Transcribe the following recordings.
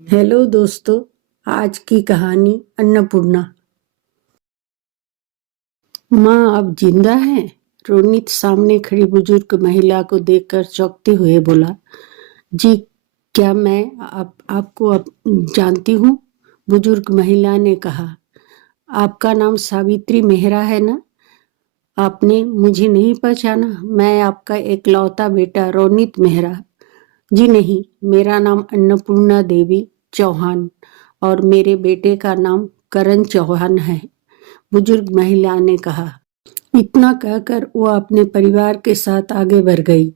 Hello दोस्तों, आज की कहानी अन्नपूर्णा। माँ अब जिंदा है? रोनित सामने खड़ी बुजुर्ग महिला को देखकर चौंकते हुए बोला। जी, क्या मैं आपको अब जानती हूँ? बुजुर्ग महिला ने कहा। आपका नाम सावित्री मेहरा है ना? आपने मुझे नहीं पहचाना? मैं आपका एकलौता बेटा रोनित मेहरा। जी नहीं, मेरा नाम अन्नपूर्णा देवी चौहान और मेरे बेटे का नाम करण चौहान है, बुजुर्ग महिला ने कहा। इतना कहकर वो अपने परिवार के साथ आगे बढ़ गई।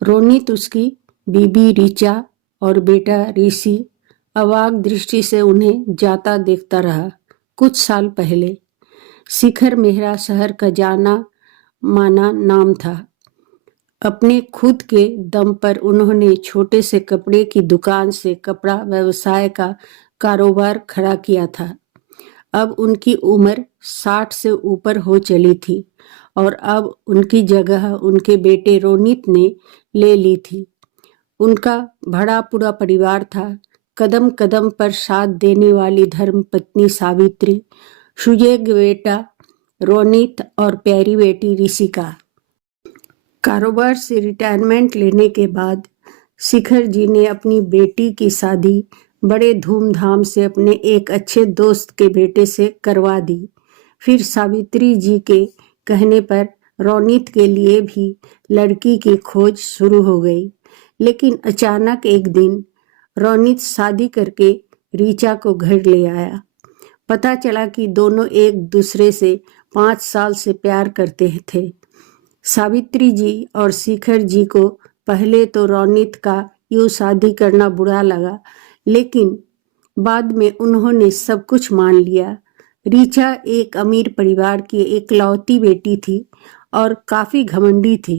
रोनित उसकी बीबी रीचा और बेटा ऋषि अवाक दृष्टि से उन्हें जाता देखता रहा। कुछ साल पहले शिखर मेहरा शहर का जाना माना नाम था। अपने खुद के दम पर उन्होंने छोटे से कपड़े की दुकान से कपड़ा व्यवसाय का कारोबार खड़ा किया था। अब उनकी उम्र 60 से ऊपर हो चली थी और अब उनकी जगह उनके बेटे रोनित ने ले ली थी। उनका बड़ा पूरा परिवार था। कदम कदम पर साथ देने वाली धर्म पत्नी सावित्री, सुजय बेटा रोनित और प्यारी बेटी ऋषिका। कारोबार से रिटायरमेंट लेने के बाद शिखर जी ने अपनी बेटी की शादी बड़े धूमधाम से अपने एक अच्छे दोस्त के बेटे से करवा दी। फिर सावित्री जी के कहने पर रोनित के लिए भी लड़की की खोज शुरू हो गई। लेकिन अचानक एक दिन रोनित शादी करके रीचा को घर ले आया। पता चला कि दोनों एक दूसरे से 5 साल से प्यार करते थे। सावित्री जी और शिखर जी को पहले तो रोनित का यूं शादी करना बुरा लगा, लेकिन बाद में उन्होंने सब कुछ मान लिया। रीचा एक अमीर परिवार की एकलौती बेटी थी और काफी घमंडी थी।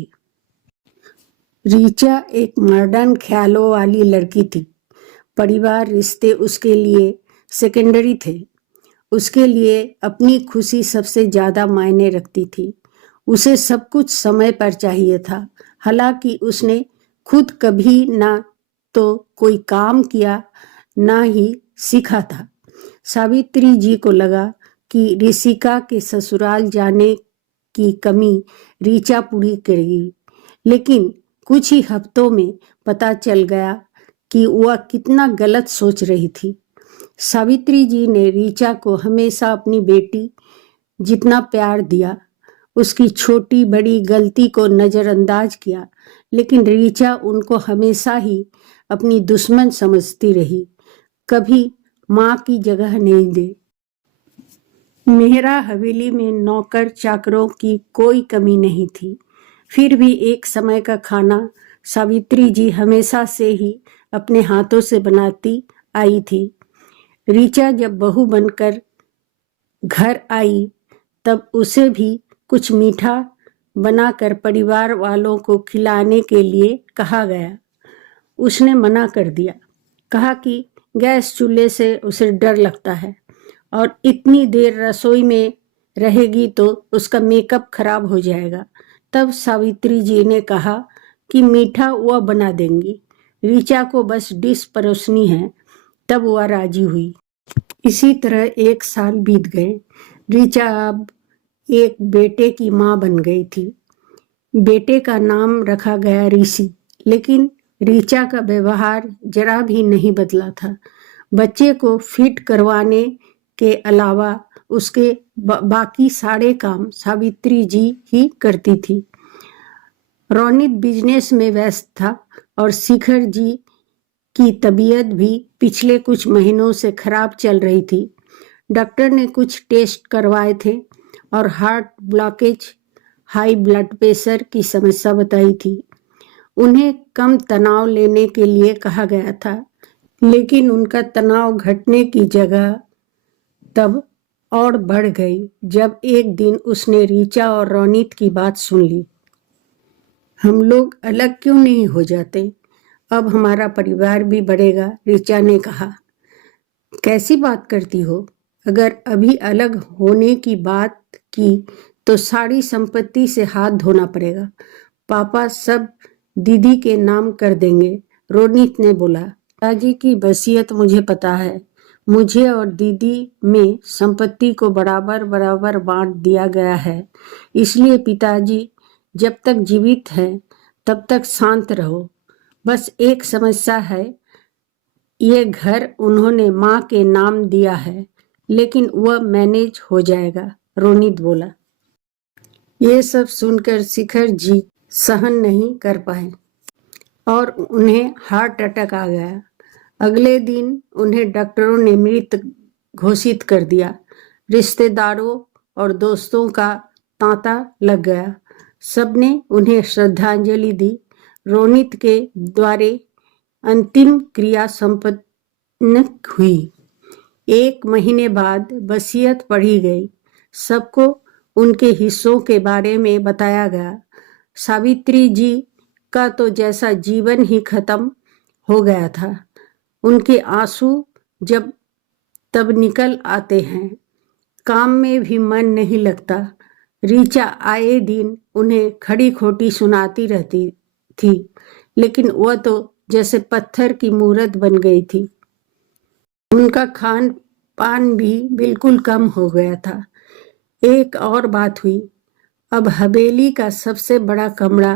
रीचा एक मॉडर्न ख्यालों वाली लड़की थी। परिवार रिश्ते उसके लिए सेकेंडरी थे। उसके लिए अपनी खुशी सबसे ज्यादा मायने रखती थी। उसे सब कुछ समय पर चाहिए था। हालांकि उसने खुद कभी ना तो कोई काम किया ना ही सीखा था। सावित्री जी को लगा कि ऋषिका के ससुराल जाने की कमी रीचा पूरी करेगी, लेकिन कुछ ही हफ्तों में पता चल गया कि वह कितना गलत सोच रही थी। सावित्री जी ने रीचा को हमेशा अपनी बेटी जितना प्यार दिया। उसकी छोटी बड़ी गलती को नजरअंदाज किया, लेकिन रीचा उनको हमेशा ही अपनी दुश्मन समझती रही, कभी माँ की जगह नहीं दे। मेहरा हवेली में नौकर चाकरों की कोई कमी नहीं थी। फिर भी एक समय का खाना सावित्री जी हमेशा से ही अपने हाथों से बनाती आई थी। रीचा जब बहू बनकर घर आई तब उसे भी कुछ मीठा बनाकर परिवार वालों को खिलाने के लिए कहा गया। उसने मना कर दिया, कहा कि गैस चूल्हे से उसे डर लगता है और इतनी देर रसोई में रहेगी तो उसका मेकअप खराब हो जाएगा। तब सावित्री जी ने कहा कि मीठा वह बना देंगी, रीचा को बस डिश परोसनी है। तब वह राजी हुई। इसी तरह 1 साल बीत गए। रीचा अब एक बेटे की माँ बन गई थी। बेटे का नाम रखा गया ऋषि, लेकिन रीचा का व्यवहार जरा भी नहीं बदला था। बच्चे को फिट करवाने के अलावा उसके बाकी सारे काम सावित्री जी ही करती थी। रोनित बिजनेस में व्यस्त था और शिखर जी की तबीयत भी पिछले कुछ महीनों से खराब चल रही थी। डॉक्टर ने कुछ टेस्ट करवाए थे और heart blockage, high blood pressure की समस्या बताई थी। उन्हें कम तनाव लेने के लिए कहा गया था, लेकिन उनका तनाव घटने की जगह तब और बढ़ गई जब एक दिन उसने रीचा और रोनित की बात सुन ली। हम लोग अलग क्यों नहीं हो जाते? अब हमारा परिवार भी बढ़ेगा, रीचा ने कहा। कैसी बात करती हो? अगर अभी अलग होने की बात की तो सारी संपत्ति से हाथ धोना पड़ेगा। पापा सब दीदी के नाम कर देंगे, रोनित ने बोला। पिताजी की वसीयत मुझे पता है। मुझे और दीदी में संपत्ति को बराबर बराबर बांट दिया गया है। इसलिए पिताजी जब तक जीवित हैं तब तक शांत रहो। बस एक समस्या है, ये घर उन्होंने माँ के नाम दिया है, लेकिन वह मैनेज हो जाएगा, रोनित बोला। ये सब सुनकर शिखर जी सहन नहीं कर पाए और उन्हें हार्ट अटैक आ गया। अगले दिन उन्हें डॉक्टरों ने मृत घोषित कर दिया। रिश्तेदारों और दोस्तों का तांता लग गया। सबने उन्हें श्रद्धांजलि दी। रोनित के द्वारे अंतिम क्रिया संपन्न हुई। 1 महीने बाद वसीयत पढ़ी गई। सबको उनके हिस्सों के बारे में बताया गया। सावित्री जी का तो जैसा जीवन ही खत्म हो गया था। उनके आंसू जब तब निकल आते हैं। काम में भी मन नहीं लगता। रीचा आए दिन उन्हें खड़ी खोटी सुनाती रहती थी, लेकिन वह तो जैसे पत्थर की मूरत बन गई थी। उनका खान पान भी बिल्कुल कम हो गया था। एक और बात हुई। अब हवेली का सबसे बड़ा कमरा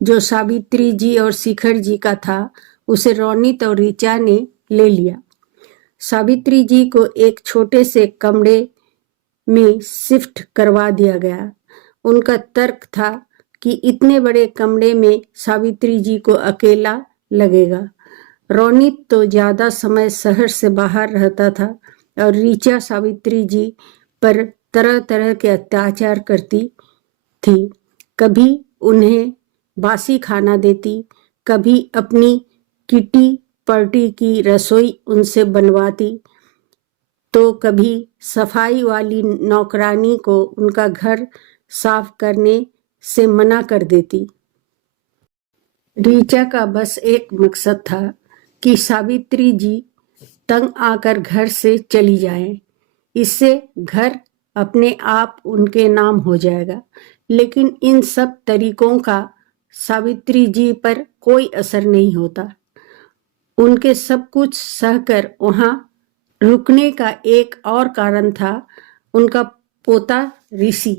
जो सावित्री जी और शिखर जी का था, उसे रोनित और ऋचा ने ले लिया। सावित्री जी को एक छोटे से कमरे में शिफ्ट करवा दिया गया। उनका तर्क था कि इतने बड़े कमरे में सावित्री जी को अकेला लगेगा। रोनित तो ज्यादा समय शहर से बाहर रहता था और ऋचा सावित्री जी पर तरह तरह के अत्याचार करती थी। कभी उन्हें बासी खाना देती, कभी अपनी किटी पार्टी की रसोई उनसे बनवाती, तो कभी सफाई वाली नौकरानी को उनका घर साफ करने से मना कर देती। ऋचा का बस एक मकसद था कि सावित्री जी तंग आकर घर से चली जाएं। इससे घर अपने आप उनके नाम हो जाएगा। लेकिन इन सब तरीकों का सावित्री जी पर कोई असर नहीं होता। उनके सब कुछ सहकर वहां रुकने का एक और कारण था उनका पोता ऋषि।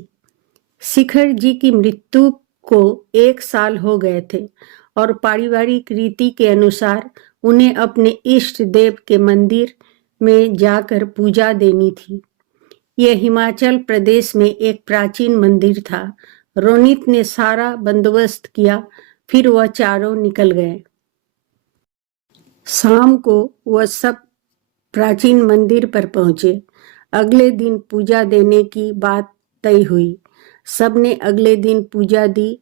शिखर जी की मृत्यु को 1 साल हो गए थे और पारिवारिक रीति के अनुसार उन्हें अपने इष्ट देव के मंदिर में जाकर पूजा देनी थी। यह हिमाचल प्रदेश में एक प्राचीन मंदिर था। रोनित ने सारा बंदोबस्त किया, फिर वह चारों निकल गए। शाम को वह सब प्राचीन मंदिर पर पहुंचे। अगले दिन पूजा देने की बात तय हुई। सबने अगले दिन पूजा दी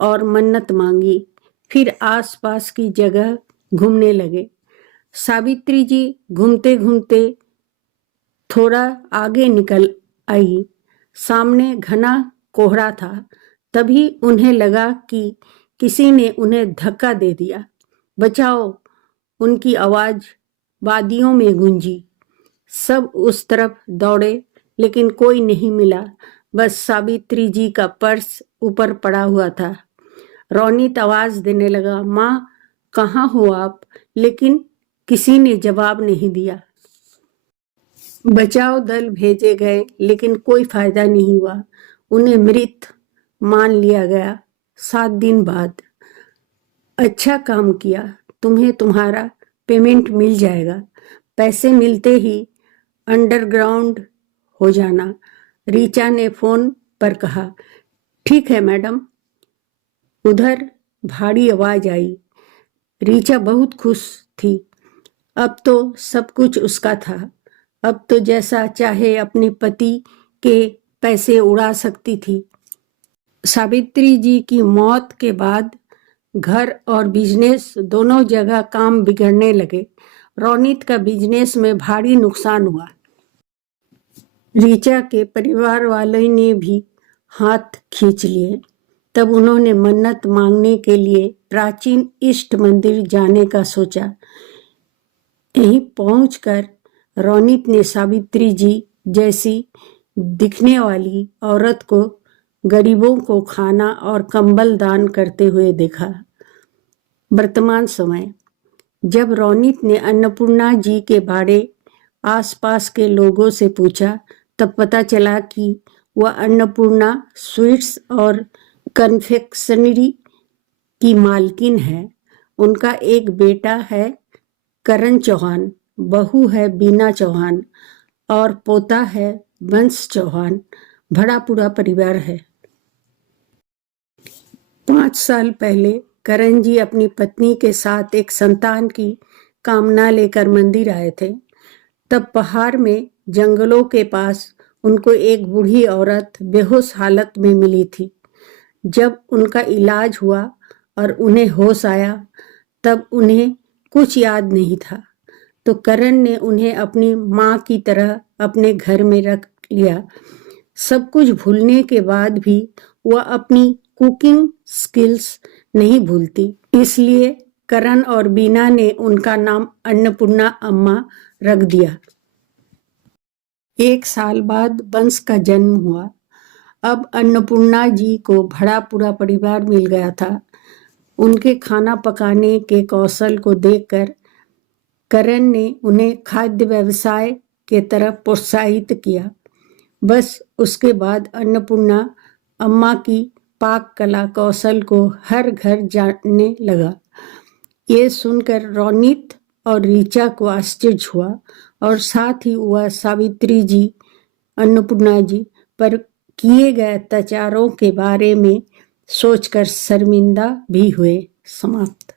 और मन्नत मांगी। फिर आसपास की जगह घूमने लगे। सावित्री जी घूमते घूमते थोड़ा आगे निकल आई। सामने घना कोहरा था। तभी उन्हें लगा कि किसी ने उन्हें धक्का दे दिया। बचाओ! उनकी आवाज वादियों में गूंजी। सब उस तरफ दौड़े, लेकिन कोई नहीं मिला। बस सावित्री जी का पर्स ऊपर पड़ा हुआ था। रोनित आवाज देने लगा, माँ कहाँ हो आप? लेकिन किसी ने जवाब नहीं दिया। बचाव दल भेजे गए, लेकिन कोई फायदा नहीं हुआ। उन्हें मृत मान लिया गया 7 दिन बाद। अच्छा काम किया, तुम्हें तुम्हारा पेमेंट मिल जाएगा। पैसे मिलते ही अंडरग्राउंड हो जाना, ऋचा ने फोन पर कहा। ठीक है मैडम। उधर भारी आवाज आई। ऋचा बहुत खुश थी। अब तो सब कुछ उसका था। अब तो जैसा चाहे अपने पति के पैसे उड़ा सकती थी। सावित्री जी की मौत के बाद घर और बिजनेस दोनों जगह काम बिगड़ने लगे। रोनित का बिजनेस में भारी नुकसान हुआ। ऋचा के परिवार वालों ने भी हाथ खींच लिए। तब उन्होंने मन्नत मांगने के लिए प्राचीन इष्ट मंदिर जाने का सोचा। यहीं पहुंचकर रोनित ने सावित्री जी जैसी दिखने वाली औरत को गरीबों को खाना और कंबल दान करते हुए देखा। वर्तमान समय जब रोनित ने अन्नपूर्णा जी के बारे आसपास के लोगों से पूछा तब पता चला कि वह अन्नपूर्णा स्वीट्स और कन्फेक्शनरी की मालकिन है। उनका एक बेटा है करण चौहान, बहू है बीना चौहान और पोता है वंश चौहान। बड़ा पूरा परिवार है। 5 साल पहले करण जी अपनी पत्नी के साथ एक संतान की कामना लेकर मंदिर आए थे। तब पहाड़ में जंगलों के पास उनको एक बूढ़ी औरत बेहोश हालत में मिली थी। जब उनका इलाज हुआ और उन्हें होश आया तब उन्हें कुछ याद नहीं था। तो करण ने उन्हें अपनी माँ की तरह अपने घर में रख लिया। सब कुछ भूलने के बाद भी वह अपनी कुकिंग स्किल्स नहीं भूलती। इसलिए करण और बीना ने उनका नाम अन्नपूर्णा अम्मा रख दिया। 1 साल बाद वंश का जन्म हुआ। अब अन्नपूर्णा जी को बड़ा पूरा परिवार मिल गया था। उनके खाना पकाने के कौशल को देखकर करण ने उन्हें खाद्य व्यवसाय के तरफ प्रोत्साहित किया। बस उसके बाद अन्नपूर्णा अम्मा की पाक कला कौशल को हर घर जानने लगा। ये सुनकर रोनित और ऋचा को आश्चर्य हुआ और साथ ही वह सावित्री जी, अन्नपूर्णा जी पर किए गए अत्याचारों के बारे में सोचकर शर्मिंदा भी हुए। समाप्त।